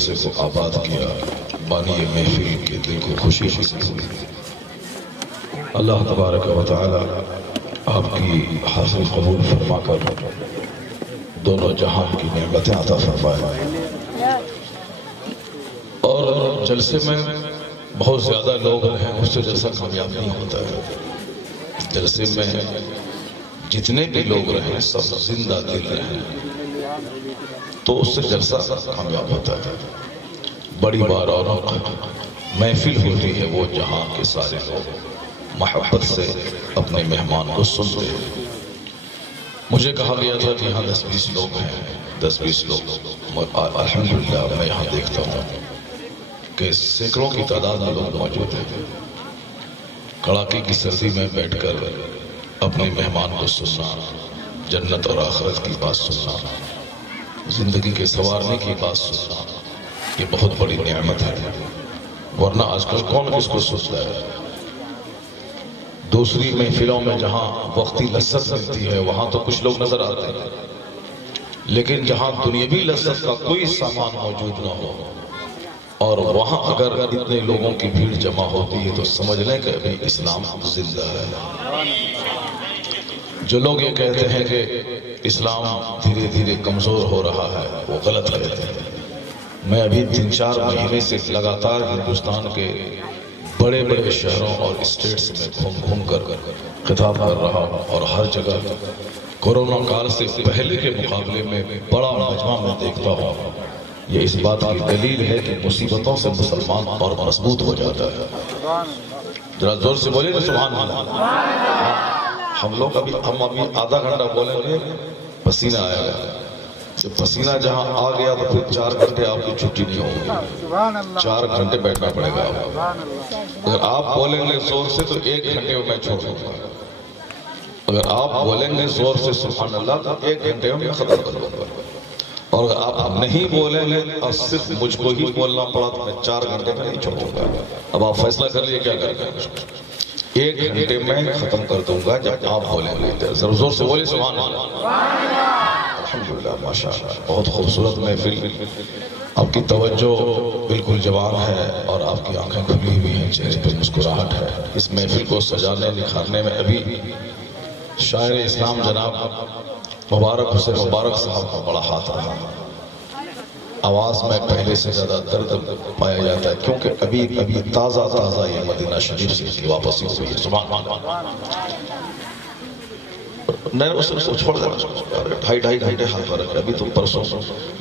جلسے کو آباد کیا، بانی محفل کے دل کو خوشی حاصل ہوئی۔ اللہ تبارک و تعالی آپ کی حاصل قبول فرما کر دونوں جہان کی نعمتیں عطا فرمائے۔ اور جلسے میں بہت زیادہ لوگ رہیں اس سے جلسہ کامیاب نہیں ہوتا ہے۔ جلسے میں جتنے بھی لوگ رہیں سب زندہ دل رہیں تو اس سے جلسہ کامیاب ہوتا ہے۔ بڑی بار اور محفل ہوتی ہے وہ جہاں کے سارے لوگ محبت سے اپنے مہمان کو سنتے ہیں۔ مجھے کہا گیا تھا کہ یہاں 10-20 لوگ ہیں، 10-20 لوگ، الحمدللہ میں یہاں دیکھتا ہوں کہ سینکڑوں کی تعداد میں لوگ موجود ہیں۔ کڑاکے کی سردی میں بیٹھ کر اپنے مہمان کو سننا، جنت اور آخرت کی بات سننا، زندگی کے سنوارنے کی بات سننا، یہ بہت بڑی نعمت ہے۔ ورنہ آج کل کون کس کو سنتا ہے؟ دوسری محفلوں میں جہاں وقتی لذت ملتی ہے وہاں تو کچھ لوگ نظر آتے ہیں، لیکن جہاں دنیاوی لذت کا کوئی سامان موجود نہ ہو اور وہاں اگر اتنے لوگوں کی بھیڑ جمع ہوتی ہے تو سمجھ لیں کہ ابھی اسلام زندہ ہے۔ جو لوگ یہ کہتے ہیں کہ اسلام دھیرے دھیرے کمزور ہو رہا ہے وہ غلط کہتے ہیں۔ میں ابھی 3-4 مہینے سے لگاتار ہندوستان کے بڑے بڑے شہروں اور اسٹیٹس میں گھوم گھوم کر خطاب کر رہا ہوں اور ہر جگہ کورونا کال سے پہلے کے مقابلے میں بڑا مجمع میں دیکھتا ہوں۔ یہ اس بات کی دلیل ہے کہ مصیبتوں سے مسلمان اور مضبوط ہو جاتا ہے۔ ذرا زور سے بولیں نا سبحان اللہ۔ ہم ابھی آدھا گھنٹہ بولیں گے پسینہ آئے گا، جب پسینہ جہاں آ گیا تو پھر 4 گھنٹے آپ کی چھٹی نہیں ہوگی، 4 گھنٹے بیٹھنا پڑے گا۔ اگر آپ بولیں گے زور سے تو 1 گھنٹے میں چھوڑ دوں گا، اگر آپ بولیں گے زور سے سبحان اللہ تو 1 گھنٹے میں ختم کر دوں گا، اور اگر آپ نہیں بولیں گے اور صرف مجھ کو ہی بولنا پڑا تو میں 4 گھنٹے میں نہیں چھوڑوں گا۔ اب آپ فیصلہ کر لیے کیا کریں گے؟ 1 گھنٹے میں ختم کر دوں گا جب آپ بولیں گے۔ ذرا زور سے بولیں سبحان اللہ۔ الحمدللہ ماشاءاللہ بہت خوبصورت محفل، آپ کی توجہ بالکل جوان ہے اور آپ کی آنکھیں کھلی ہوئی ہیں، چہرے پہ مسکراہٹ ہے۔ اس محفل کو سجانے نکھارنے میں ابھی شاعر اسلام جناب مبارک حسین مبارک صاحب کا بڑا ہاتھ رہا۔ آواز میں پہلے سے زیادہ درد پایا جاتا ہے کیونکہ ابھی تازہ یہ مدینہ شریف سے واپسی ہوئی ہے۔ سبحان اللہ۔ میں نے اسے چھوڑ دیا، 2.5 گھنٹے ہاتھ میں رکھے۔ ابھی تو پرسوں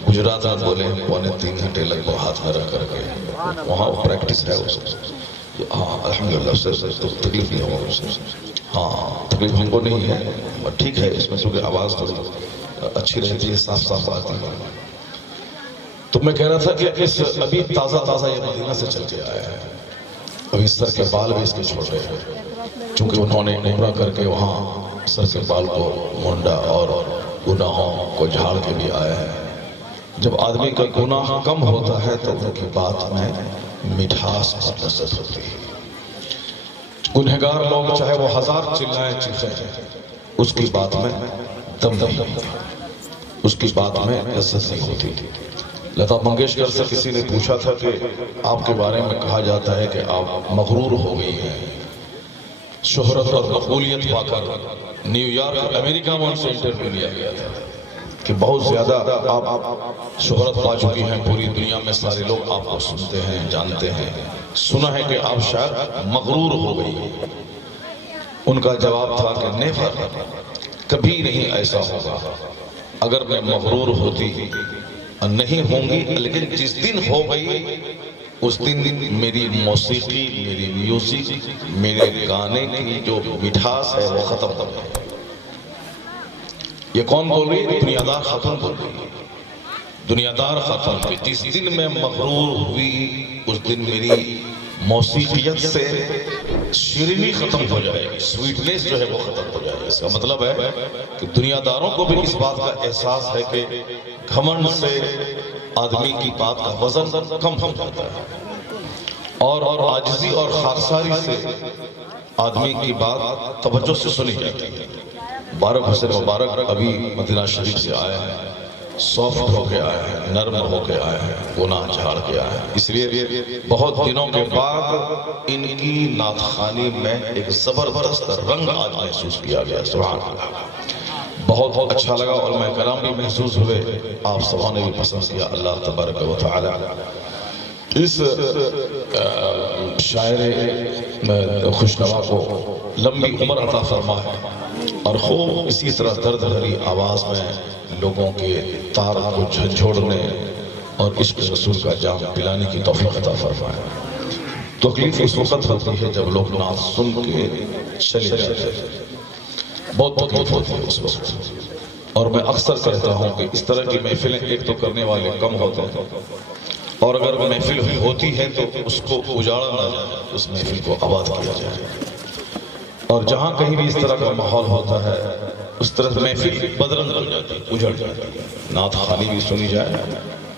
گجرات میں بولے 2.25 گھنٹے لگ بھگ ہاتھ میں رکھ کر کے وہاں پریکٹس ہے اسے۔ ہاں الحمدللہ اس سے تو تکلیف نہیں ہوگا اسے۔ ہاں تکلیف ہم کو نہیں ہے، ٹھیک ہے، اس میں چونکہ آواز تھوڑی اچھی رہتی ہے، صاف آتی ہے۔ تو میں کہہ رہا تھا کہ ابھی تازہ یہ مدینہ سے چل کے آیا ہے، ابھی سر کے بال بھی اس کے چھوڑ رہے ہیں چونکہ انہوں نے عمرہ کر کے وہاں سر کے بال کو مونڈا اور گناہوں کو جھاڑ کے بھی آیا ہے۔ جب آدمی کا گناہ کم ہوتا ہے تو ان کی بات میں مٹھاس اور لذت ہوتی ہے۔ گنہگار لوگ چاہے وہ 1000 چلائیں چیخیں اس کی بات میں دم نہیں ہوتا، اس کی بات میں لذت نہیں ہوتی۔ لتا منگیشکر سے کسی نے پوچھا تھا کہ آپ کے بارے میں کہا جاتا ہے کہ آپ مغرور ہو گئی ہیں، شہرت اور مقبولیت پا کر نیو یارک امریکہ میں ان سے انٹرویو لیا گیا تھا کہ بہت زیادہ آپ شہرت پا چکی ہیں، پوری دنیا میں سارے لوگ آپ کو سنتے ہیں، جانتے ہیں، سنا ہے کہ آپ شاید مغرور ہو گئی ہیں۔ ان کا جواب تھا کہ نیور، کبھی نہیں ایسا ہوگا۔ اگر میں مغرور ہوتی نہیں ہوں گی، لیکن جس دن ہو گئی اس دن میری موسیقی، میری میوزک، میرے گانے کی جو مٹھاس ہے وہ ختم ہو گئی۔ یہ کون بول رہی ہے؟ دنیا دار خاتون بول رہی ہے۔ دنیا دار خاتون کہ جس دن میں مغرور ہوئی اس دن میری موسیقیت سے شیرینی ختم ہو جائے گی، سویٹنس جو ہے وہ ختم ہو جائے گی۔ اس کا مطلب ہے کہ دنیا داروں کو بھی اس بات کا احساس ہے کہ گھمنڈ سے آدمی کی بات کا وزن کم ہو جاتا ہے اور عاجزی اور خاکساری سے آدمی کی بات توجہ سے سنی جاتی ہے۔ مبارک حسین مبارک ابھی مدینہ شریف سے آیا ہے سافٹ ہو کے آئے ہیں، نرم ہو کے آئے ہیں، گناہ جھاڑ کے آئے ہیں. اس لیے بہت دنوں کے بعد ان کی نعت خوانی میں ایک زبردست رنگ آج محسوس کیا گیا. سبحان اللہ، بہت اچھا لگا اور میں کرام بھی محسوس ہوئے، آپ سبوں نے بھی پسند کیا. اللہ تبارک و تعالی اس شاعر خوشنوا کو لمبی عمر عطا فرمائے اور خوب اسی طرح درد بھری آواز میں لوگوں کے تار کو جھنجھوڑنے اور عشق رسول کا جام پلانے کی توفیق عطا فرمائے. تکلیف اس وقت ہوتی ہے جب لوگ نعت سن کے چلے جاتے ہیں، بہت تکلیف ہوتی ہے اس وقت. اور میں اکثر کہتا ہوں کہ اس طرح کی محفلیں ایک تو کرنے والے کم ہوتے ہیں، اور اگر محفل ہوتی ہے تو اس کو اجاڑا نہ جائے، اس محفل کو آباد کیا جائے. اور جہاں کہیں بھی اس طرح کا ماحول ہوتا ہے اس طرح محفل بدرنگ ہو جاتی ہے، اجڑ جاتی ہے. نعت خوانی بھی سنی جائے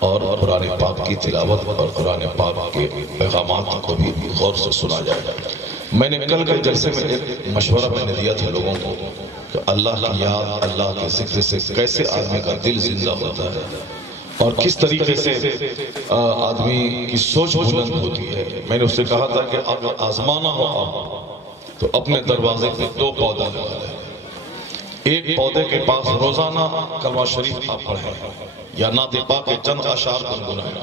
اور قرآن پاک کی تلاوت اور قرآن پاک کے پیغامات کو بھی غور سے سنا جائے. میں نے کل کے جلسے میں ایک مشورہ میں نے دیا تھا لوگوں کو کہ اللہ کی یاد، اللہ کے ذکر سے کیسے آدمی کا دل زندہ ہوتا ہے اور کس طریقے سے آدمی کی سوچ بلند ہوتی ہے. میں نے اس سے کہا تھا کہ اگر آزمانا ہو آپ تو اپنے دروازے پہ 2 پودے لگا لیں. ایک پودے کے پاس روزانہ کلمہ شریف آپ پڑھیں یا نعت پاک کے چند اشعار گنگنائیں،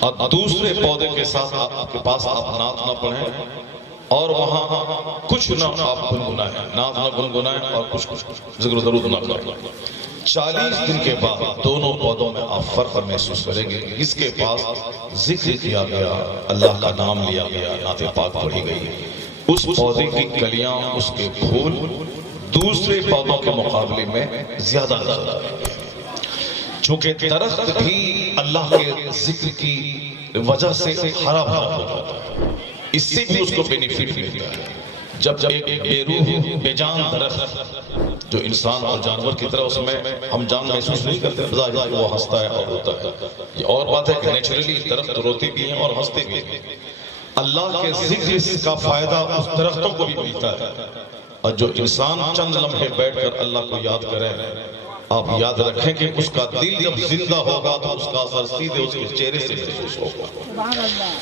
اور دوسرے پودے کے ساتھ آپ کے پاس آپ نعت نہ پڑھیں اور وہاں کچھ نہ آپ گنگنائیں، نعت نہ گنگنائیں اور کچھ ذکر و درود نہ کریں. 40 دن کے بعد دونوں پودوں میں آپ فرق محسوس کریں گے. اس کے پاس ذکر کیا گیا، اللہ کا نام لیا گیا، نعت پاک پڑھی گئی، اس پودے کی کلیاں، اس کے پھول دوسرے پودوں کے مقابلے میں زیادہ نظر آتے ہیں. چونکہ درخت بھی اللہ کے ذکر کی وجہ سے ہرا بھرا ہو جاتا ہے، اس سے بھی اس کو بینیفٹ ملتا ہے. جب ایک بے روح بے جان درخت جو انسان اور جانور کی طرح اس میں ہم جان محسوس نہیں کرتے، بظاہر وہ ہنستا ہے اور روتا ہے. یہ اور بات ہے کہ نیچرلی درخت روتے بھی ہیں اور ہنستے بھی ہیں. اللہ کے ذکر کا فائدہ اس درختوں کو بھی ملتا ہے. اور جو انسان چند لمحے بیٹھ کر اللہ کو یاد کرے، آپ یاد رکھیں کہ اس کا دل جب زندہ ہوگا تو اس کا اثر سیدھے اس کے چہرے سے محسوس ہوگا.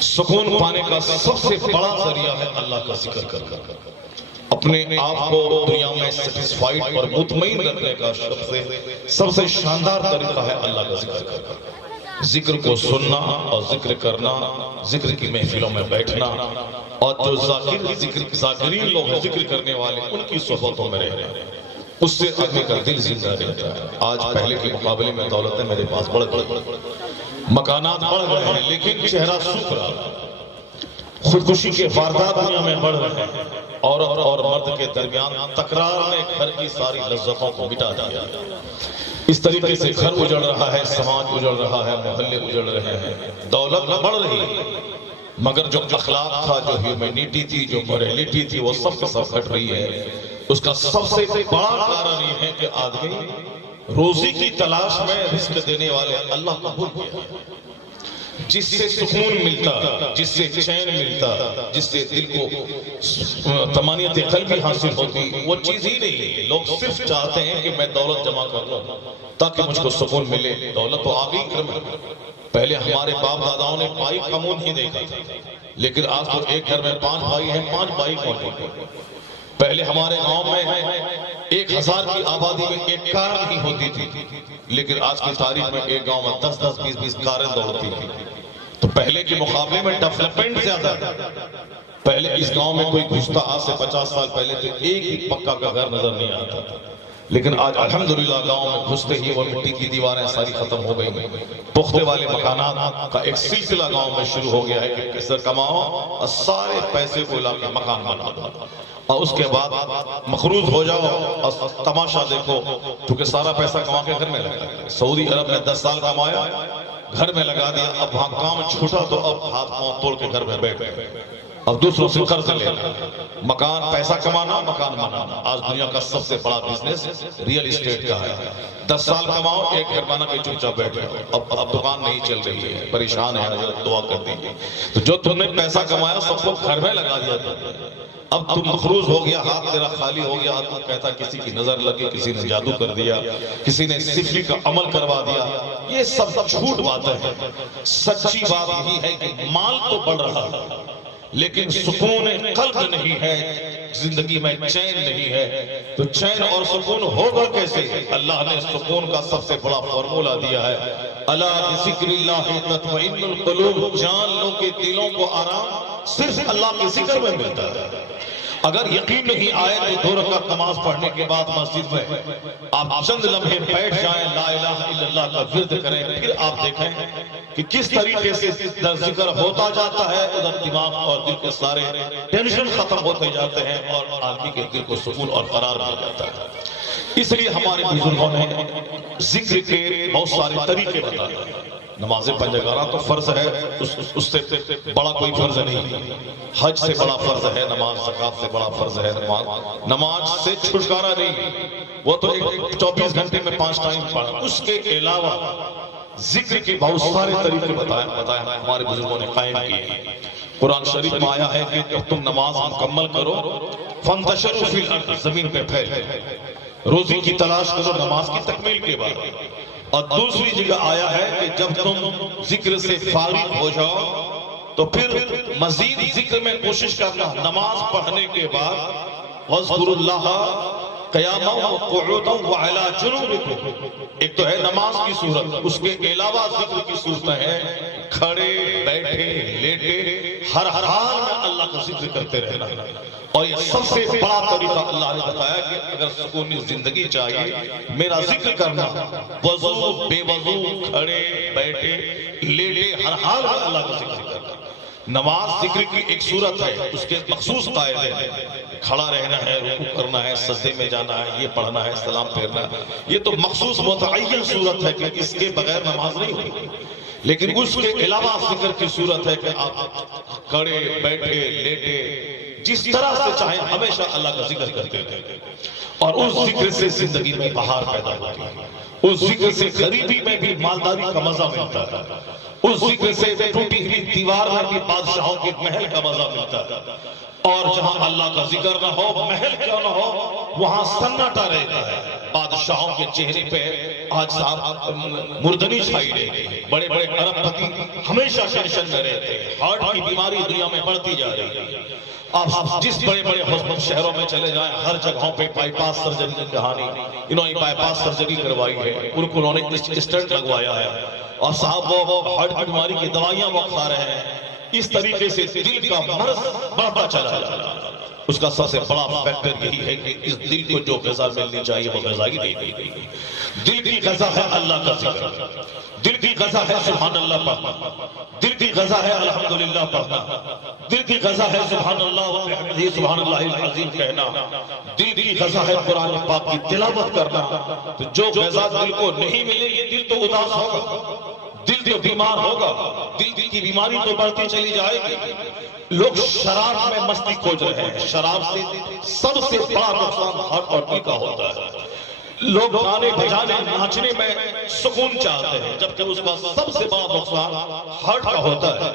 سکون پانے کا سب سے بڑا ذریعہ ہے اللہ کا ذکر کر کر اپنے آپ کو دنیا میں سیٹسفائیڈ اور مطمئن رکھنے کا سب سے شاندار طریقہ ہے اللہ کا ذکر کر کر. ذکر کو سننا اور ذکر کرنا، ذکر کی محفلوں میں بیٹھنا، اور جو ذاکرین لوگ ہیں ذکر کرنے والے ان کی صحبتوں میں رہنا، اس سے آدمی کا دل زندہ رہتا ہے. آج پہلے کے مقابلے میں دولتیں میرے پاس بڑھ گئی، مکانات بڑھ گئے ہیں، لیکن چہرہ سوکھ رہا ہے. خودکشی کے واردات دنیا میں بڑھ رہے ہیں. عورت اور مرد کے درمیان تکرار نے گھر کی ساری لذتوں کو مٹا دیا. اس طریقے سے گھر اجڑ رہا ہے، سماج اجڑ رہا ہے، محلے اجڑ رہے ہیں. دولت بڑھ رہی ہے مگر جو اخلاق تھا، جو ہیومینٹی تھی، جو موریلٹی تھی، وہ سب کا سب گھٹ رہی ہے. اس کا سب سے بڑا کارن یہ ہے کہ آدمی روزی کی تلاش میں رزق دینے والے اللہ کو بھول گیا. جس سے سکون ملتا، جس سے چین ملتا، جس سے دل کو طمانینت قلبی حاصل ہوتی، وہ چیز ہی نہیں ہے. لوگ صرف چاہتے ہیں کہ میں دولت جمع کر لوں تاکہ مجھ کو سکون ملے. دولت تو آ گئی گھر میں. پہلے ہمارے باپ داداؤں نے بھائی کمون ہی دیکھا تھا، لیکن آج تو ایک گھر میں 5 بھائی ہیں، 5 بھائی موجود ہیں. پہلے ہمارے گاؤں میں 1000 کی آبادی میں ایک کار نہیں ہوتی تھی، لیکن آج کی تاریخ میں ایک گاؤں میں 10-10 20-20 کاریں دوڑتی ہیں. تو پہلے کے مقابلے میں ڈیولپمنٹ زیادہ ہے. پہلے اس گاؤں میں کوئی گھستا آج سے 50 سال پہلے تو ایک ہی پکا کا گھر نظر نہیں آتا تھا، لیکن آج الحمدللہ گاؤں میں گھستے ہی وہ مٹی کی دیواریں ساری ختم ہو گئی. پختے والے مکانات کا ایک سلسلہ گاؤں میں شروع ہو گیا ہے کہ کیسے کماؤ اور سارے پیسے کو لا کے مکان بنا دو اور اس کے بعد مقروض ہو جاؤ اور تماشا دیکھو، کیونکہ سارا پیسہ کما کے گھر میں لگا. سعودی عرب میں 10 سال کمایا، گھر میں لگا دیا، اب وہاں کام چھوٹا تو اب ہاتھ پاؤں توڑ کے گھر میں بیٹھ گئے. اب دوسروں سے قرض لینا، مکان پیسہ کمانا، مکان بنانا. آج دنیا کا سب سے بڑا بزنس ریئل اسٹیٹ کا ہے. 10 سال کماؤ، ایک گھر بنا کے چپ چاپ بیٹھ گئے. اب دکان نہیں چل رہی ہے، پریشان ہے، دعا کر دیجیے. تو جو تم نے پیسہ کمایا سب کو گھر میں لگا دیا تھا. اب تم مخروز ہو گیا، ہاتھ تیرا خالی ہو گیا، تو کہتا کسی کی نظر لگی، کسی نے جادو کر دیا، کسی نے سفری کا عمل کروا دیا. یہ سب جھوٹ باتیں ہیں. سچی بات یہی ہے کہ مال تو بڑھ رہا ہے لیکن سکون قلب نہیں ہے، زندگی میں چین نہیں ہے. تو چین اور سکون ہوگا کیسے؟ اللہ نے سکون کا سب سے بڑا فارمولہ دیا ہے. الا بذکر اللہ تطمئن القلوب. جان لو کہ دلوں کو آرام صرف اللہ کے ذکر میں ملتا ہے. اگر یقین نہیں آئے تو 2 رکعت نماز پڑھنے کے بعد مسجد میں آپ چند لمحے بیٹھ جائیں، لا الہ الا اللہ کا ورد کریں، پھر آپ دیکھیں کہ کس طریقے سے ذکر ہوتا جاتا ہے. ادھر دماغ اور دل کے سارے ٹینشن ختم ہوتے جاتے ہیں اور آدمی کے دل کو سکون اور قرار مل جاتا ہے. اس لیے ہمارے بزرگوں نے ذکر کے بہت سارے طریقے بتائے. نماز پنجگارہ تو فرض ہے، اس سے بڑا کوئی فرض نہیں. حج سے بڑا فرض ہے نماز، زکات سے بڑا فرض ہے نماز. نماز سے چھٹکارا نہیں، وہ تو 24 گھنٹے میں 5 ٹائم پڑھا. اس کے علاوہ ذکر کے بہت سارے طریقے بتائے ہمارے بزرگوں نے قائم کیے. قرآن شریف میں آیا ہے کہ جب تم نماز مکمل کرو فانتشروا فی الارض، زمین پہ پھیلو، روزی کی تلاش کرو نماز کی تکمیل کے بعد. اور دوسری جگہ آیا ہے کہ جب تم ذکر سے فارغ ہو جاؤ تو پھر مزید ذکر میں کوشش کرنا نماز پڑھنے کے بعد. وَاذْكُرُوا اللَّهَ قِيَامًا وَقُعُودًا وَعَلَىٰ جُنُوبِكُمْ. ایک تو ہے نماز کی صورت، اس کے علاوہ ذکر کی صورتیں ہیں کھڑے بیٹھے لیٹے، ہر حال میں اللہ کا ذکر کرتے رہنا. اور یہ سب سے بڑا طریقہ اللہ نے بتایا کہ اگر سکونی زندگی چاہیے میرا ذکر کرنا، وضو بے وضو کھڑے بیٹھے لیٹے ہر حال میں اللہ کا ذکر کرنا. نماز ذکر کی ایک صورت ہے، اس کے مخصوص قاعدے ہیں. کھڑا رہنا ہے، رکوع کرنا ہے، سجدے میں جانا ہے، یہ پڑھنا ہے، سلام پھیرنا ہے. یہ تو مخصوص متعین صورت ہے کہ اس کے بغیر نماز نہیں ہوتی. لیکن اس کے علاوہ ذکر کی صورت ہے کہ آپ کھڑے بیٹھے لیٹے جس طرح سے چاہیں ہمیشہ اللہ کا ذکر کرتے رہیں. اور اس ذکر سے زندگی میں بہار پیدا ہوتی ہے. اس ذکر سے غریبی میں بھی مالداری کا مزہ ملتا ہے. اس ذکر سے ٹوٹی ہوئی دیوار میں بھی بادشاہوں کے محل کا مزہ ملتا ہے. اور جہاں اللہ کا ذکر نہ ہو، محل کیوں نہ ہو، وہاں سناٹا رہتا ہے. بادشاہوں کے چہرے پہ آج صاحب مردنی چھائی رہتی ہے. بڑے بڑے ارب پتی ہمیشہ ٹینشن میں رہتے ہیں. ہارٹ کی بیماری دنیا میں بڑھتی جا رہی ہے. آپ جس بڑے بڑے ہاسپٹل شہروں میں چلے جائیں، ہر جگہوں پہ بائی پاس سرجری کی کہانی. انہوں نے بائی پاس سرجری کروائی ہے، ان کو انہوں نے اسٹنٹ لگوایا ہے، اور صاحب وہ ہارٹ کی بیماری کی دوائیاں وہ کھا رہے ہیں. اس طریقے سے دل کا مرض بڑھتا چلا جا رہا ہے. اس کا سب سے بڑا فیکٹر یہی ہے کہ اس دل کو جو غذا ملنی چاہیے وہ غذا ہی نہیں دی گئی. دل کی غذا ہے اللہ کا ذکر، دل کی غذا ہے سبحان اللہ پڑھنا، دل کی غذا ہے الحمدللہ پڑھنا، دل کی غذا ہے سبحان اللہ وبحمدہ سبحان اللہ العظیم کہنا، دل کی غذا ہے قرآن پاک کی تلاوت کرنا. تو جو غذا دل کو نہیں ملے یہ دل تو اداس ہوگا، دل تو بیمار ہوگا، دل کی بیماری تو بڑھتی چلی جائے گی. لوگ شراب میں مستی کھوج رہے ہیں. شراب سے سب سے بڑا نقصان ہارٹ اور دل کا ہوتا ہے. لوگ گانے بجانے ناچنے میں سکون چاہتے ہیں، جبکہ اس کا سب سے بڑا نقصان ہارٹ کا ہوتا ہے.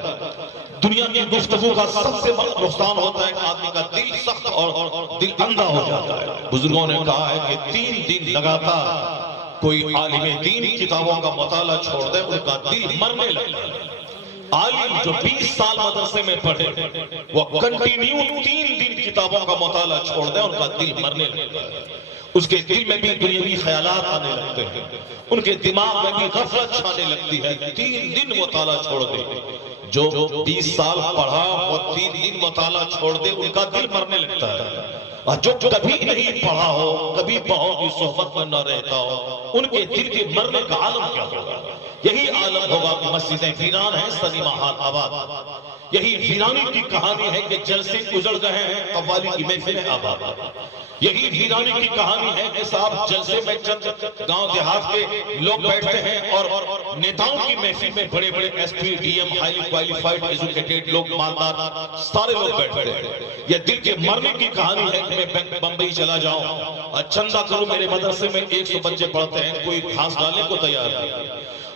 دنیا کی گفتگو کا سب سے بڑا نقصان ہوتا ہے کہ آدمی کا دل سخت اور دل اندھا ہو جاتا ہے. بزرگوں نے کہا ہے کہ 3 دن لگاتار کوئی عالم دین کتابوں کا مطالعہ چھوڑ دے ان کا دل مرنے لگتا ہے. عالم جو 20 سال مدرسے میں پڑھے وہ کنٹینیو 3 دن کتابوں کا مطالعہ چھوڑ دے ان کا دل مرنے لگتا ہے. اس کے دل میں بھی دنیاوی خیالات آنے لگتے ہیں، ان کے دماغ میں بھی غفلت چھانے لگتی ہے. 3 دن مطالعہ چھوڑ دے. جو 20 سال پڑھا وہ 3 دن مطالعہ چھوڑ دے ان کا دل مرنے لگتا ہے. اور جو کبھی نہیں پڑھا ہو، کبھی پڑھو کی صحبت میں نہ رہتا ہو، ان کے دل کے مرنے کا عالم کیا ہوگا؟ یہی عالم ہوگا کہ مسجدیں ویران ہیں، سنیما ہال آباد. یہی ویرانی کی کہانی ہے کہ جلسے اجڑ گئے ہیں، قوالی کی محفلیں آباد. یہی ویرانی کی کہانی ہے کہ صاحب جلسے میں چند گاؤں دیہات کے لوگ بیٹھتے ہیں اور نیتاؤں کی محفل میں بڑے بڑے S P D M highly qualified educated لوگ، مالدار سارے لوگ بیٹھتے ہیں. یہ دل کے مرنے کی کہانی ہے کہ میں بمبئی چلا جاؤں اور چندہ کروں، میرے مدرسے میں 100 بچے پڑھتے ہیں، کوئی گھاس ڈالنے کو تیار نہیں.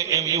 AMU